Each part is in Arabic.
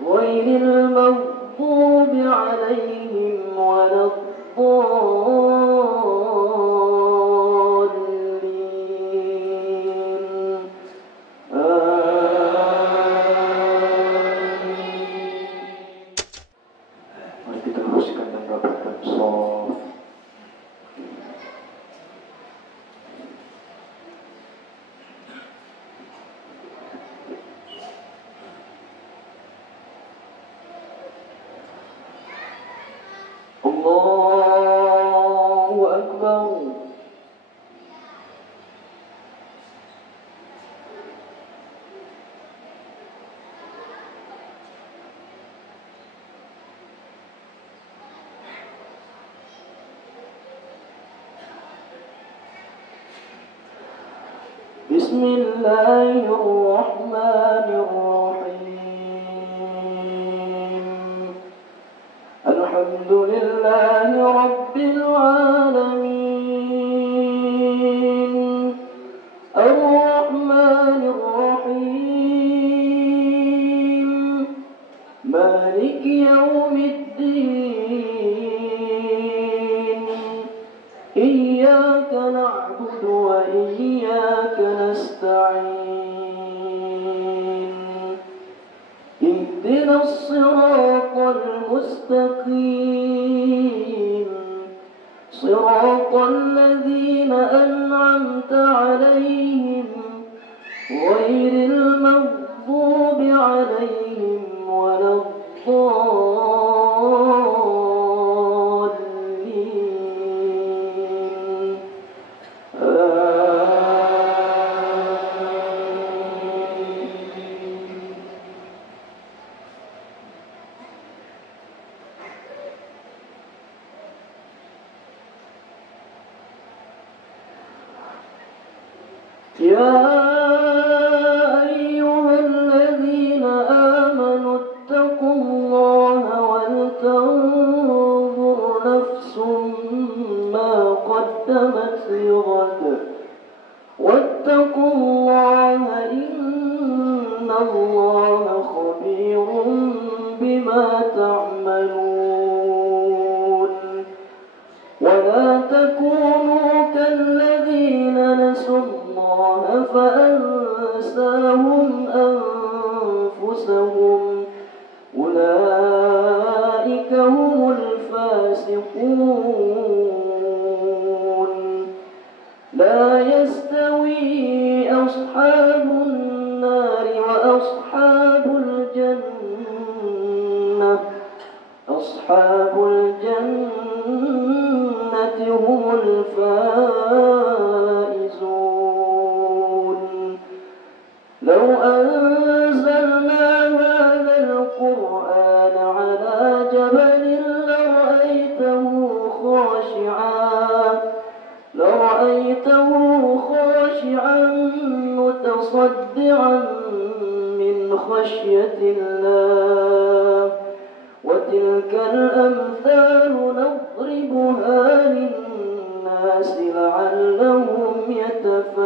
غير المغضوب عليهم ولا الضالين آمين. Mari kita teruskan dan rapatkan shaf. Allahu Akbar. Bismillahirrahmanirrahim. Alhamdulillahi Rabbil alamin. Ar-Rahmanir-Rahim. Maliki yawmiddin. Iyyaka na'budu wa iyyaka nasta'in. Ihdina as-siratal mustaqim. Siratal ladzina an'amta 'alaihim ghairil maghdubi 'alaihim waladdallin. يا أيها الذين آمنوا اتقوا الله ولتنظر نفس ما قدمت لغد واتقوا الله إن الله خبير بما تعملون. ولا تكونوا كالذين نسوا الله فأنساهم أنفسهم أولئك هم الفاسقون. لا يستوي أصحاب النار وأصحاب الجنة. أصحاب الجنة هم الفائزون. لو أنزلنا هذا القرآن على جبل لرأيته خاشعا متصدعا من خشية الله. وتلك الأمثال نضربها للناس لعلهم يتفكرون.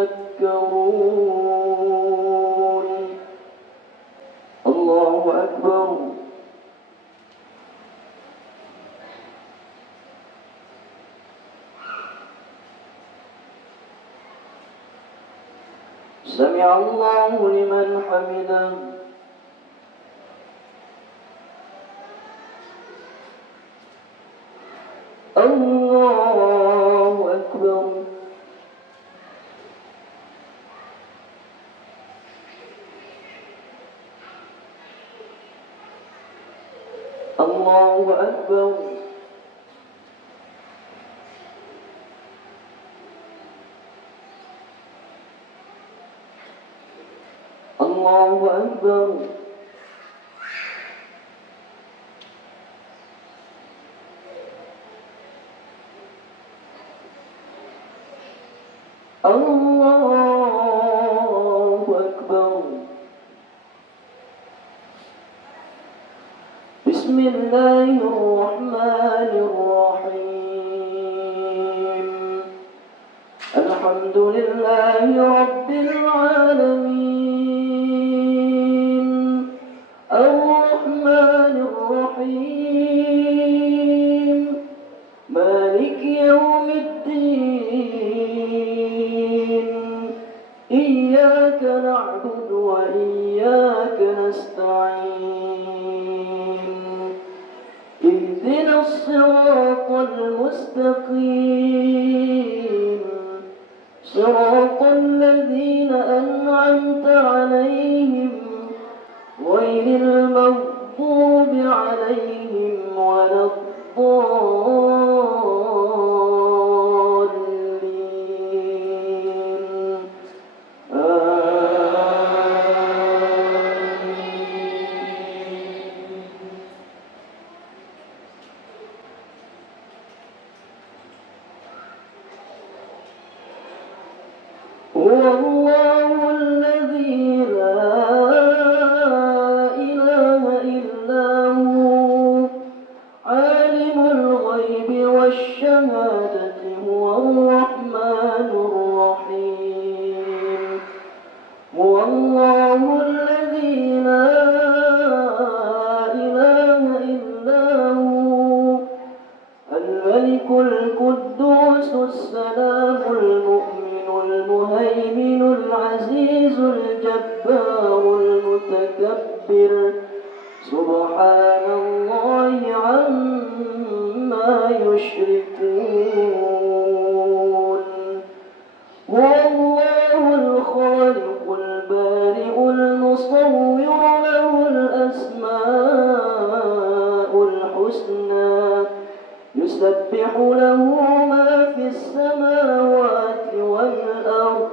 الله أكبر. سمع الله لمن حمده. الله أكبر. الله أكبر. الله أكبر. الله أكبر. بسم الله الرحمن الرحيم. الحمد لله رب العالمين. الرحمن الرحمن الرحيم مالك يوم الدين إياك نعبد وإياك نستعين اهدنا الصراط المستقيم صراط الذين أنعمت عليهم غير المغضوب عليهم ولا الضالين هو الله الذي لا إله إلا هو عالم الغيب والشهادة هو الرحمن الرحيم هو الله الذي لا إله إلا هو الملك القدوس السلام المؤمن المهيمن العزيز الجبار المتكبر سبحان الله عما يشركون هو الله الخالق البارئ المصور له الأسماء الحسنى يسبح له ما في السماوات والأرض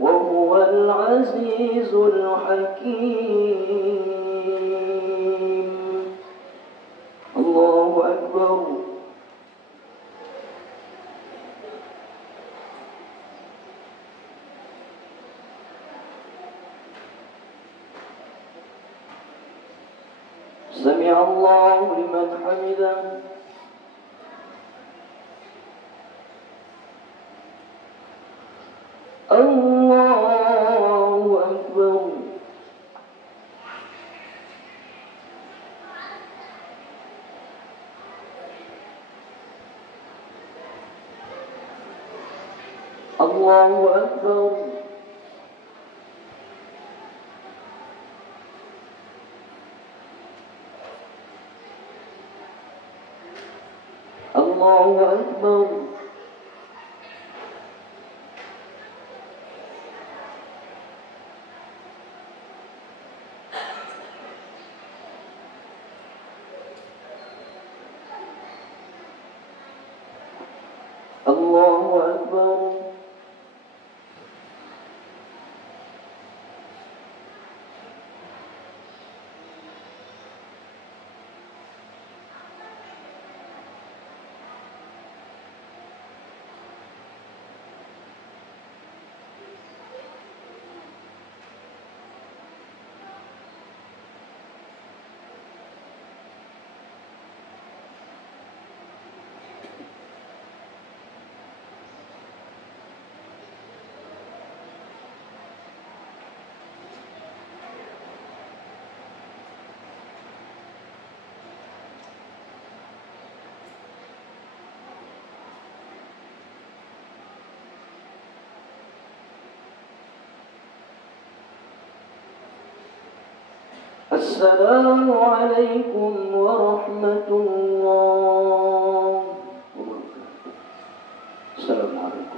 وهو العزيز الحكيم الله أكبر سمع الله لمن حمده الله أكبر الله أكبر الله أكبر الله أكبر السلام عليكم ورحمة الله وبركاته. السلام عليكم.